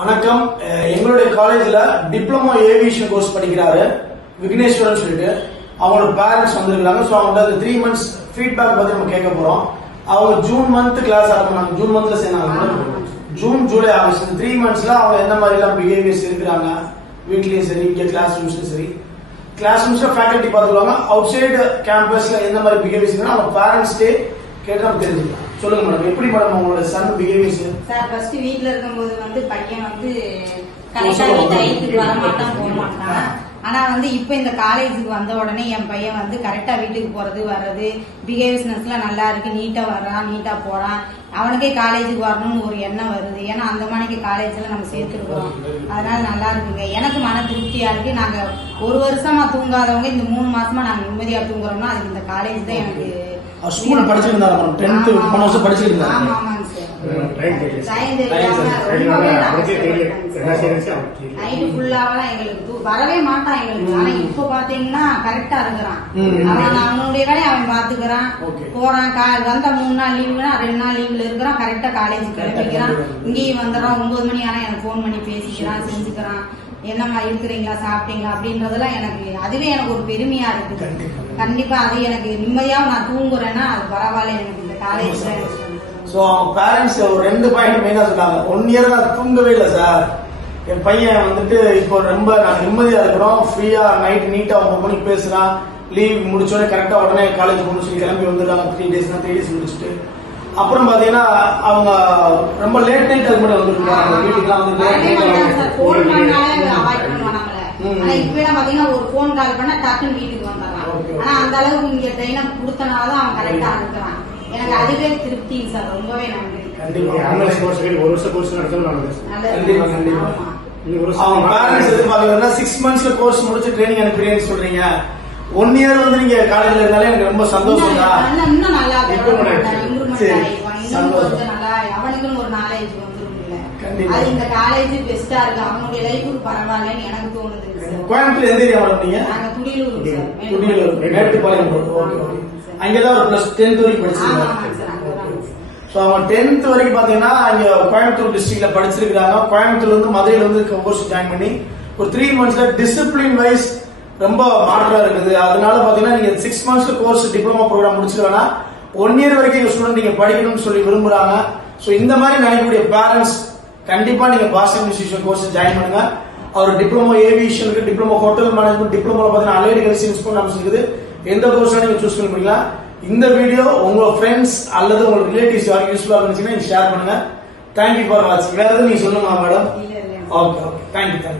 வணக்கம். எங்களுடைய காலேஜ்ல டிப்ளமோ ஏவியேஷன் கோர்ஸ் படிக்கிறாரு விக்னேஸ்வரன் சொல்லிட்டு அவங்களோட பேரண்ட்ஸ் வந்திருக்காங்க. ஸோ அவங்க 3 months ஃபீட்பேக் பத்தி நம்ம கேட்க போறோம். அவங்க ஜூன் மந்த் கிளாஸ் ஆரம்பிச்சாங்க. ஜூன் மந்த்ல சேர்ந்தாங்க. ஜூன் ஜூலை ஆகஸ்ட் 3 monthsல அவங்க என்ன மாதிரி எல்லாம் பிஹேவியர்ஸ் இருக்கிறாங்க வீட்லயும் சரி இங்க கிளாஸ் ரூம்ஸ்லயும் சரி. கிளாஸ் ரூம்ஸ்ல ஃபேக்கல்டி பார்த்துக்குவாங்க. அவுட் சைடு கேம்பஸ்ல எந்த மாதிரி பிஹேவியர்ஸ் இருக்குன்னா அவங்க பேரண்ட்ஸ்டே கேட்டு நம்ம தெரிஞ்சுக்கலாம். சொல்லுங்க மேடம், எப்படி மேடம் உங்களோட சன் பிஹேவியர்ஸ்? சார் ஃபர்ஸ்ட் வீட்ல இருக்கும்போது பையன் கரெக்டா வீட்டுக்கு வர மாட்டான், போக மாட்டான். ஆனா இப்ப இந்த காலேஜுக்கு வந்த உடனே என் பையன் கரெக்டா வீட்டுக்கு போறது வர்றது பிஹேவியர்ஸ்னஸ் எல்லாம் நல்லா இருக்கு. நீட்டா வர்றான், நீட்டா போறான். அவனுக்கே காலேஜுக்கு வரணும்னு ஒரு எண்ணம் வருது. ஏன்னா அந்த மணிக்கு காலேஜ்ல நம்ம சேர்த்துருக்கோம். அதனால நல்லா இருக்குங்க. எனக்கு மன திருப்தியா இருக்கு. நாங்க 1 வருஷமா தூங்காதவங்க இந்த 3 மாசமா நாங்க நிம்மதியா தூங்குறோம்னா அதுக்கு இந்த காலேஜ் தான் எனக்கு. School படிச்சிருந்தாங்க madam. 10th 1 வருஷம் படிச்சிருந்தாங்க. ஆமாங்க சார். நைட்டு ஃபுல்லாவெல்லாம் எங்களுக்கு வரவே மாட்டான் எங்களுக்கு. ஆனா இப்ப பாத்தீங்கன்னா கரெக்டா இருக்கிறான். அவனுடைய வேலையை அவன் பாத்துக்கிறான். போறான். வந்த 3 நாள் லீவுனா 2 நாள் லீவ்ல இருக்கிறான். கரெக்டா காலேஜ் கிளம்பிக்கிறான். இங்கேயும் வந்துடுறான். 9 மணி ஆனா எனக்கு போன் பண்ணி பேசிக்கிறான், செஞ்சுக்கிறான். என்னம்மா இருக்கிறீங்களா, சாப்பிட்டீங்களா அப்படின்றதெல்லாம் எனக்கு அதுவே எனக்கு ஒரு பெருமையா இருக்குது. கண்டிப்பா அது எனக்கு நிம்மதியா நான் தூங்குறேன்னா அது பரவாயில்ல. எனக்கு இந்த காலேஜ்ல சோ அவங்க பேரண்ட்ஸ் ஒரு 2 பாயிண்ட் மெயினா சொன்னாங்க. 1 year நான் தூங்கவே இல்லை சார். என் பையன் இப்போ ரொம்ப நான் நிம்மதியா இருக்கிறோம். ஃப்ரீயா நைட் நீட்டா 9 மணிக்கு பேசுறான். லீவ் முடிச்சோடனே கரெக்டா உடனே காலேஜ் போகணும்னு சொல்லி கிளம்பி வந்துடுறாங்க. 3 days முடிச்சுட்டு அப்புறம் பாத்தீங்கன்னா அவங்க ரொம்ப லேட் நைட் அது மட்டும் வந்துருக்காங்க. வீட்டுக்குலாம் ஒரு போன் கால் பண்ணா டக்குன்னு வீட்டுக்கு வந்துடுறான். ஆனா அந்த அளவுக்கு இங்க ட்ரெயினர் கொடுத்தனாலதான் அவன் கரெக்டா இருக்கிறான். எனக்கு அதுவே திருப்தி சார். ரொம்பவே நன்றி. அவங்க பேரண்ட்ஸ் எதிர்பார்க்கறதுனா 6 monthsல கோர்ஸ் முடிச்சு ட்ரைனிங் அனுப்புறீங்கன்னு சொல்றீங்க. 1 year நீங்க காலேஜ்ல இருந்தாலே எனக்கு ரொம்ப சந்தோஷம் தான். இன்னும் நல்லா அவனுக்கும் ஒரு நாலேஜ் வந்துரும். அது இந்த காலேஜ் பெஸ்டா இருக்கு. அவனுடைய லைஃபுக்கு பரவாயில்லன்னு எனக்கு தோணுது. கோயம்புத்தூர் எந்த ஏரியா மேடம் நீங்க? நாங்க துடியலூர். மேட்டுப்பாளையம். அங்கதான் ஒரு பிளஸ் 10th வரைக்கும் படிச்சிருக்காங்க. சோ அவங்க 10th வரைக்கும் பாத்தீங்கன்னா அங்க கோயம்புத்தூர் டிஸ்ட்ரிக்ட்ல படிச்சிருக்காங்க. கோயம்புத்தூர்ல இருந்து மதுரையில வந்து கோர்ஸ் ஜாயின் பண்ணி ஒரு 3 monthsல டிசிப்ளின் வைஸ் ரொம்ப மாற்றா இருக்குது. அதனால பாத்தீங்கன்னா நீங்க 6 months கோர்ஸ் டிப்ளமோ ப்ரோக்ராம் முடிச்சிருக்கா 1 year வரைக்கும் எங்க ஸ்டூடெண்ட் நீங்க படிக்கணும்னு சொல்லி விரும்புறாங்க. சோ இந்த மாதிரி நினைக்கக்கூடிய பேரண்ட்ஸ் கண்டிப்பா நீங்க பாஸ்டன் இன்ஸ்டிடியூஷன் கோர்ஸ் ஜாயின் பண்ணுங்க. அவர் டிப்ளமோ ஏவியேஷனுக்கு, டிப்ளமோ ஹோட்டல் மேனேஜ்மெண்ட், டிப்ளமோ பாத்தீங்கன்னா அலைடு ஹெல்த் இன்ஸ்டிடியூட் இருக்குது. எந்த கோர்ஸ் நீங்க சூஸ் பண்ணி முடிக்கலாம். இந்த வீடியோ உங்க ஃப்ரெண்ட்ஸ் அல்லது உங்க ரிலேட்டிவ்ஸ் யாருக்கு யூஸ்ஃபுல்லா இருந்துச்சுன்னா ஷேர் பண்ணுங்க. தேங்க்யூ ஃபார் வாட்சிங். வேற எதுவும் நீங்க சொல்லுங்க மேடம்? இல்ல. ஓகே. தேங்க்யூ.